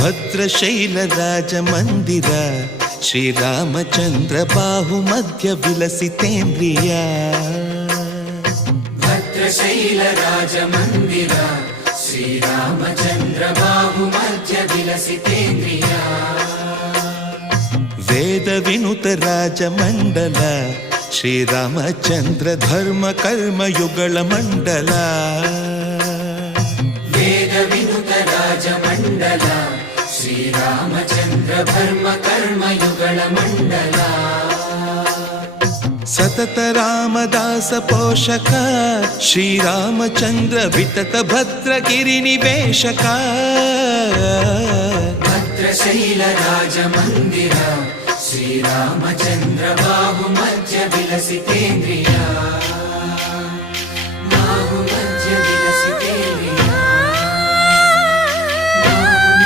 ಭದ್ರಶೈಲ ರಾಜ ಮಂದಿರ ಶ್ರೀರಾಮಚಂದ್ರ ಬಾಹು ಮಧ್ಯ ವಿಲಸಿತೇಂದ್ರಿಯ. ಭದ್ರಶೈಲ ರಾಜ ಮಂದಿರ ಶ್ರೀರಾಮಚಂದ್ರ ಬಾಹು ಮಧ್ಯ ವಿಲಸಿತೇಂದ್ರಿಯ. ವೇದ ವಿನುತ ರಾಜ ಮಂಡಲ ಶ್ರೀರಾಮಚಂದ್ರ ಧರ್ಮ ಕರ್ಮ ಯುಗಳ ಮಂಡಲ. ವೇದ ವಿನುತ ರಾಜ ಮಂಡಲ ಶ್ರೀರಾಮಚಂದ್ರ ಧರ್ಮ ಕರ್ಮ ಯುಗಳ ಮಂಡಲ. ಸತತ ರಾಮದಾಸ ಪೋಷಕ ಶ್ರೀರಾಮಚಂದ್ರ ವಿತತ ಭದ್ರಗಿರಿ ನಿವೇಶಕ. ಭದ್ರಶೈಲ ರಾಜ ಮಂದಿರ ಶ್ರೀರಾಮಚಂದ್ರ ಬಾಹು ಮಧ್ಯ ವಿಲಸಿತೇಂದ್ರಿಯ.